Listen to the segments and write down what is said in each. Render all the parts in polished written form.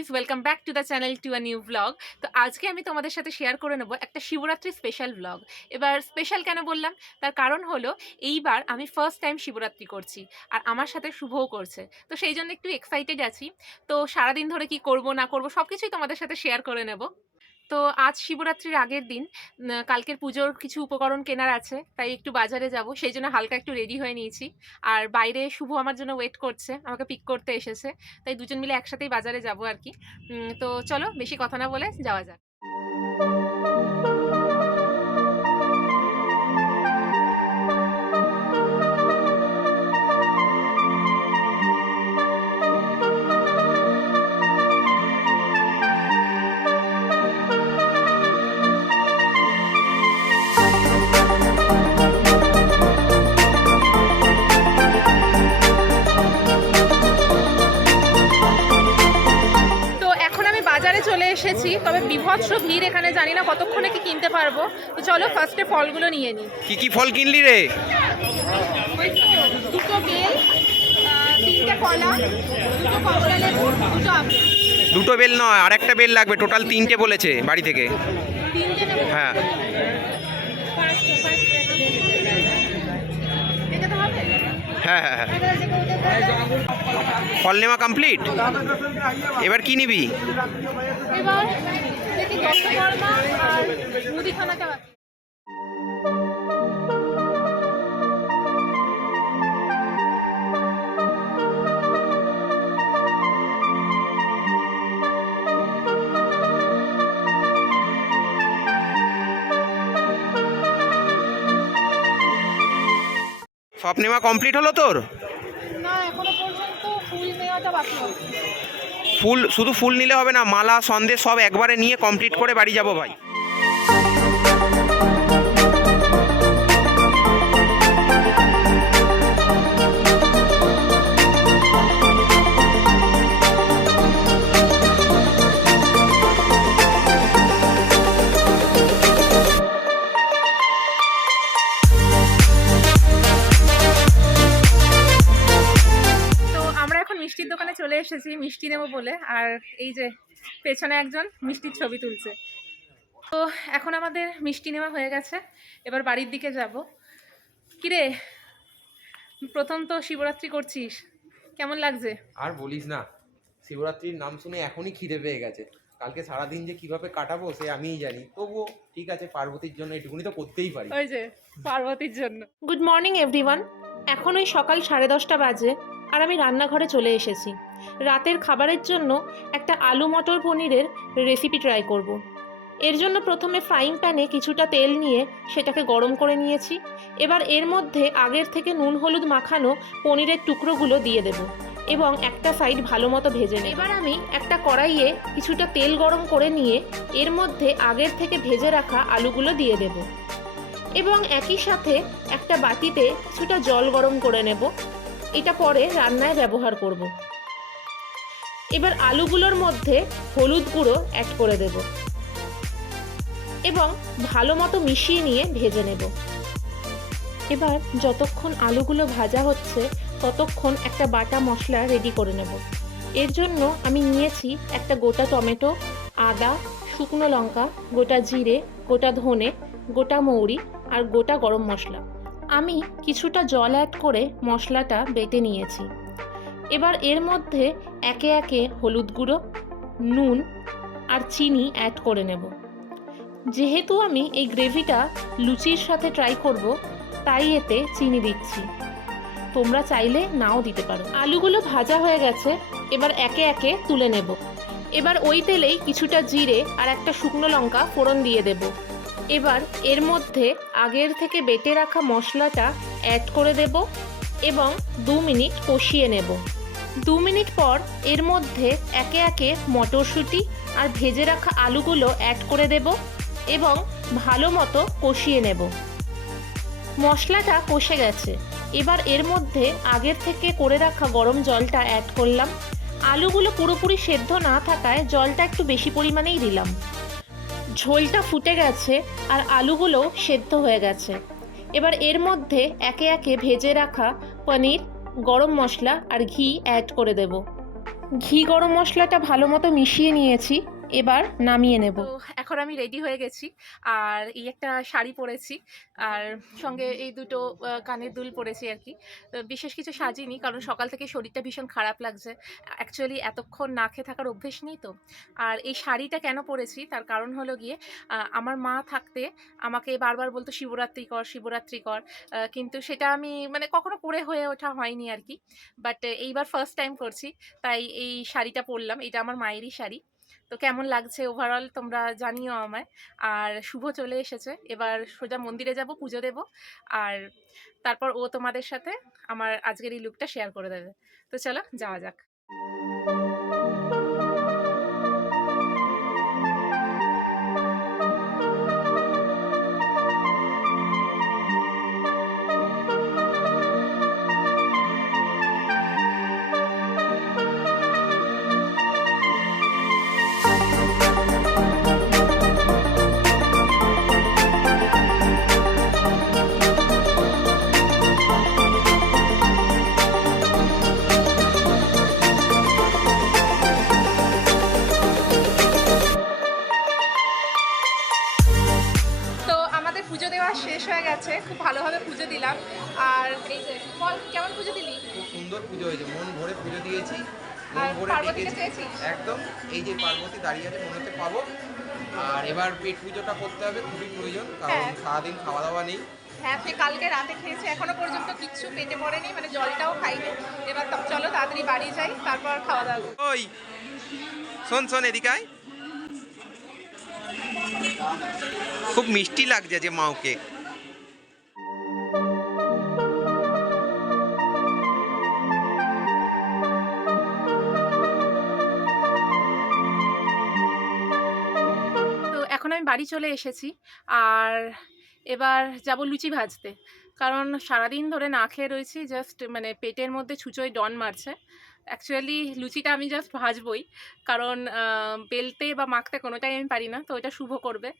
Guys, welcome back to the channel to a new blog. তো আজকে আমি তোমাদের সাথে শেয়ার করে নেবো একটা শিবরাত্রি স্পেশাল ব্লগ। এবার স্পেশাল কেন বললাম, তার কারণ হলো এইবার আমি ফার্স্ট টাইম শিবরাত্রি করছি আর আমার সাথে শুভও করছে। তো সেই জন্য একটু এক্সাইটেড আছি। তো সারাদিন ধরে কি করব না করব সব কিছুই তোমাদের সাথে শেয়ার করে নেব। তো আজ শিবরাত্রির আগের দিন, কালকের পুজোর কিছু উপকরণ কেনার আছে, তাই একটু বাজারে যাব, সেই জন্য হালকা একটু রেডি হয়ে নিয়েছি। আর বাইরে শুভ আমার জন্য ওয়েট করছে, আমাকে পিক করতে এসেছে, তাই দুজন মিলে একসাথেই বাজারে যাব আর কি। তো চলো বেশি কথা না বলে যাওয়া যাক। চলে এসেছি, তবে বিভৎস ভিড় এখানে, জানি না কতক্ষণে কি কিনতে পারবো। তো চলো ফার্স্টে ফলগুলো নিয়ে নিই। কি ফল কিনলি রে? দুটো বেল, তিনটে কলা, দুটো কমলা লেবু, দুটো আপেল। দুটো বেল নয়, আর একটা বেল লাগবে, টোটাল তিনটে বলেছে বাড়ি থেকে। তিনটে নেব? হ্যাঁ। হ্যাঁ হ্যাঁ হ্যাঁ, ফল নেওয়া কমপ্লিট। এবার কি নিবি? এবার দেখি দশকর্মা আর মুদিখানাটা বাকি। সব নেওয়া কমপ্লিট হলো তোর? না, এখনো পর্যন্ত ফুল নেওয়াটা বাকি আছে। ফুল শুধু ফুল নিলে হবে না, মালা সন্দেশ সব একবারে নিয়ে কমপ্লিট করে বাড়ি যাব ভাই। মিষ্টির দোকানে চলে এসেছি মিষ্টি নেবো বলে, আর এই যে পেছনে একজন মিষ্টির ছবি তুলছে। তো এখন আমাদের মিষ্টি নেওয়া হয়ে গেছে, এবার বাড়ির দিকে যাব। কিরে, প্রথম তো শিবরাত্রি করছিস, কেমন লাগছে? আর বলিস না, শিবরাত্রির নাম শুনে এখনই খিদে পেয়ে গেছে। কালকে সারাদিন যে কিভাবে কাটাবো সে আমিই জানি, তবুও ঠিক আছে, পার্বতীর জন্য এটুকুনি তো করতেই পারি। ওই যে পার্বতীর জন্য। Good morning everyone. এখন ওই সকাল 10:30 বাজে আর আমি রান্নাঘরে চলে এসেছি। রাতের খাবারের জন্য একটা আলু মটর পনিরের রেসিপি ট্রাই করব। এর জন্য প্রথমে ফ্রাইং প্যানে কিছুটা তেল নিয়ে সেটাকে গরম করে নিয়েছি। এবার এর মধ্যে আগের থেকে নুন হলুদ মাখানো পনিরের টুকরোগুলো দিয়ে দেব এবং একটা সাইড ভালো মতো ভেজে নেব। এবার আমি একটা কড়াইয়ে কিছুটা তেল গরম করে নিয়ে এর মধ্যে আগের থেকে ভেজে রাখা আলুগুলো দিয়ে দেব এবং একই সাথে একটা বাটিতে কিছুটা জল গরম করে নেব। এটা পরে রান্নায় ব্যবহার করব। এবার আলুগুলোর মধ্যে হলুদ গুঁড়ো অ্যাড করে দেব এবং ভালো মতো মিশিয়ে নিয়ে ভেজে নেব। এবার যতক্ষণ আলুগুলো ভাজা হচ্ছে ততক্ষণ একটা বাটা মশলা রেডি করে নেব। এর জন্য আমি নিয়েছি একটা গোটা টমেটো, আদা, শুকনো লঙ্কা, গোটা জিরে, গোটা ধনে, গোটা মৌরি আর গোটা গরম মশলা। আমি কিছুটা জল অ্যাড করে মশলাটা বেটে নিয়েছি। এবার এর মধ্যে একে একে হলুদ গুঁড়ো, নুন আর চিনি অ্যাড করে নেব। যেহেতু আমি এই গ্রেভিটা লুচির সাথে ট্রাই করব, তাই এতে চিনি দিচ্ছি, তোমরা চাইলে নাও দিতে পারো। আলুগুলো ভাজা হয়ে গেছে, এবার একে একে তুলে নেব। এবার ওই তেলেই কিছুটা জিরে আর একটা শুকনো লঙ্কা ফোড়ন দিয়ে দেব। এবার এর মধ্যে আগের থেকে বেটে রাখা মশলাটা অ্যাড করে দেব এবং 2 মিনিট কষিয়ে নেব। 2 মিনিট পর এর মধ্যে একে একে মটরশুঁটি আর ভেজে রাখা আলুগুলো অ্যাড করে দেব এবং ভালো মতো কষিয়ে নেব। মশলাটা কষে গেছে, এবার এর মধ্যে আগের থেকে করে রাখা গরম জলটা অ্যাড করলাম। আলুগুলো পুরোপুরি সেদ্ধ না থাকায় জলটা একটু বেশি পরিমাণেই দিলাম। ঝোলটা ফুটে গেছে আর আলুগুলোও সেদ্ধ হয়ে গেছে। এবার এর মধ্যে একে একে ভেজে রাখা পনির, গরম মশলা আর ঘি অ্যাড করে দেব। ঘি গরম মশলাটা ভালো মতো মিশিয়ে নিয়েছি, এবার নামিয়ে নেব। তো এখন আমি রেডি হয়ে গেছি, আর এই একটা শাড়ি পরেছি, আর সঙ্গে এই দুটো কানের দুল পরেছি আর কি। বিশেষ কিছু সাজিনি, কারণ সকাল থেকে শরীরটা ভীষণ খারাপ লাগছে। অ্যাকচুয়ালি এতক্ষণ না খেয়ে থাকার অভ্যেস নেই তো। আর এই শাড়িটা কেন পরেছি তার কারণ হলো গিয়ে, আমার মা থাকতে আমাকে বারবার বলতো শিবরাত্রি কর, শিবরাত্রি কর, কিন্তু সেটা আমি মানে কখনো করে হয়ে ওঠা হয়নি আর কি। বাট এইবার ফার্স্ট টাইম করছি, তাই এই শাড়িটা পরলাম। এটা আমার মায়েরই শাড়ি। তো কেমন লাগছে ওভারঅল তোমরা জানিও আমায়। আর শুভ চলে এসেছে, এবার সোজা মন্দিরে যাব, পুজো দেব, আর তারপর ও তোমাদের সাথে আমার আজকের এই লুকটা শেয়ার করে দেবে। তো চলো যাওয়া যাক। তো আমাদের পুজো দেওয়া শেষ হয়ে গেছে, খুব ভালোভাবে পুজো দিলাম। আর এই যে বল, কেমন পুজো দিলি? খুব সুন্দর পুজো হয়েছে, মন ভরে পুজো দিয়েছি, মন আর ভরে পার্বতীকে ডেকেছি। চেয়েছিস? একদম, এই যে পার্বতী দাঁড়িয়ে আছে মনে হচ্ছে পাবো। আর এবার পেট পুজোটা করতে হবে, খুবই প্রয়োজন, কারণ হ্যাঁ। সারাদিন খাওয়া দাওয়া নেই। হ্যাঁ, সে কালকে রাতে খেয়েছে, এখনো পর্যন্ত কিচ্ছু পেটে পড়েনি, মানে জলটাও খাইনি। এবার চলো তাড়াতাড়ি বাড়ি যাই, তারপর খাওয়া দাওয়া করবো। ওই শোন শোন, এদিকে আয়। খুব মিষ্টি লাগছে যে মাওকে। তো এখন আমি বাড়ি চলে এসেছি, আর এবার যাব লুচি ভাজতে, কারণ সারাদিন ধরে না খেয়ে রয়েছি, জাস্ট মানে পেটের মধ্যে ছুঁচোয় ডন মারছে। অ্যাকচুয়ালি লুচিটা আমি জাস্ট ভাজবই, কারণ বেলতে বা মাখতে কোনোটাই আমি পারি না, তো এটা শুভ করবে।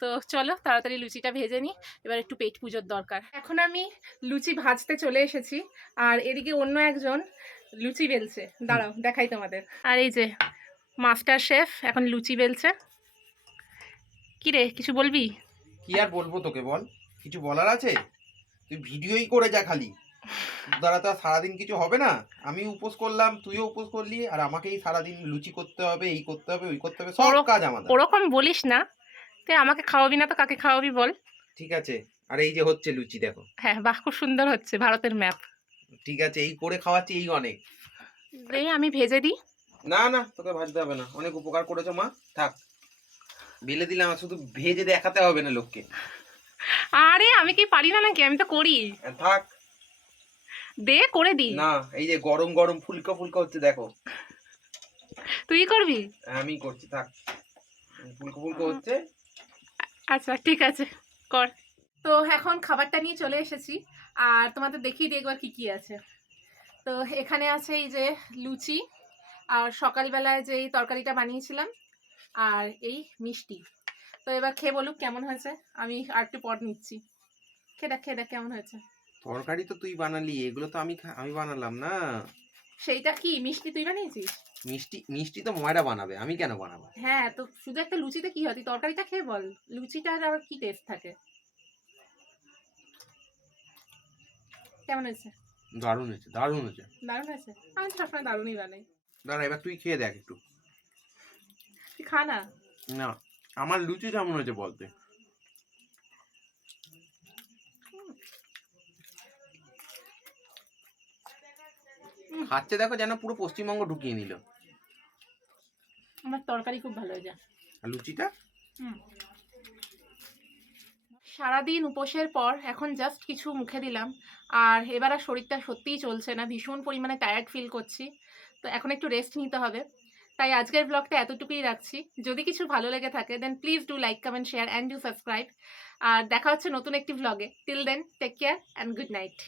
তো চলো তাড়াতাড়ি লুচিটা ভেজে নিই, এবার একটু পেট পুজোর দরকার। এখন আমি লুচি ভাজতে চলে এসেছি, আর এদিকে অন্য একজন লুচি বেলছে, দাঁড়াও দেখাই তোমাদের। আর এই যে মাস্টার শেফ এখন লুচি বেলছে। কি রে, কিছু বলবি? কি আর বলবো তোকে, বল, কিছু বলার আছে? তুই ভিডিওই করে যা খালি, দ্বারা তো আর সারাদিন কিছু হবে না। আমি উপোস করলাম, তুইও উপোস করলি, আর আমাকেই সারাদিন লুচি করতে হবে, এই করতে হবে, ওই করতে হবে, সব কাজ আমাদের। ওরকম বলিস না, তুই আমাকে খাওয়াবি না তো কাকে খাওয়াবি বল? ঠিক আছে, আর এই যে হচ্ছে লুচি দেখো। হ্যাঁ বাহ, খুব সুন্দর হচ্ছে, ভারতের ম্যাপ। ঠিক আছে, এই করে খাওয়াচ্ছি, এই অনেক। এই আমি ভেজে দিই। না না, তোকে ভাজতে হবে না, অনেক উপকার করেছো মা, থাক। বেলে দিলাম, আর শুধু ভেজে দেখাতে হবে না লোককে। আরে আমি কি পারি না নাকি, আমি তো করি। থাক, দে করে দি। না, এই যে গরম গরম ফুলকা ফুলকা হচ্ছে দেখো। তুই করবি? আমি করছি, থাক, ফুলকো ফুলকো হচ্ছে। আচ্ছা ঠিক আছে, কর। তো এখন খাবারটা নিয়ে চলে এসেছি, আর তোমাদের দেখিয়ে দিই একবার কি কি আছে। তো এখানে আছে এই যে লুচি, আর সকালবেলায় যে এই তরকারিটা বানিয়েছিলাম, আর এই মিষ্টি। তো এবার খেয়ে বলুক কেমন হয়েছে, আমি আর একটু পর নিচ্ছি। খেয়ে দেখ কেমন হয়েছে। তরকারি তো তুই বানালি, এগুলো তো আমি বানালাম না। সেইটা কি মিষ্টি তুই বানিয়েছিস? মিষ্টি মিষ্টি তো ময়রা বানাবে, আমি কেন বানাবো? হ্যাঁ, তো শুধু একটা লুচিতে কি হয়, তুই তরকারিটা খেয়ে বল, লুচিটার আবার কি টেস্ট থাকে। কেমন হয়েছে? দারুণ হয়েছে, দারুণ হয়েছে। দারুণ হয়েছে? আমি তো সবসময় দারুণই বানাই। দাঁড়া, এবার তুই খেয়ে দেখ একটু। তুই খা না। না, আমার লুচি কেমন হয়েছে বলতে। খাচ্ছে দেখো, যেন পুরো পশ্চিমবঙ্গ ঢুকিয়ে নিল। আমার তরকারি খুব ভালো হয়েছে। আর লুচিটা? সারাদিন উপোসের পর এখন জাস্ট কিছু মুখে দিলাম, আর এবার আর শরীরটা সত্যিই চলছে না, ভীষণ পরিমাণে টায়ার্ড ফিল করছি। তো এখন একটু রেস্ট নিতে হবে, তাই আজকের ব্লগটা এতটুকুই রাখছি। যদি কিছু ভালো লেগে থাকে then please do like, comment, share and do subscribe. আর দেখা হচ্ছে নতুন একটি ব্লগে। Till then take care and good night.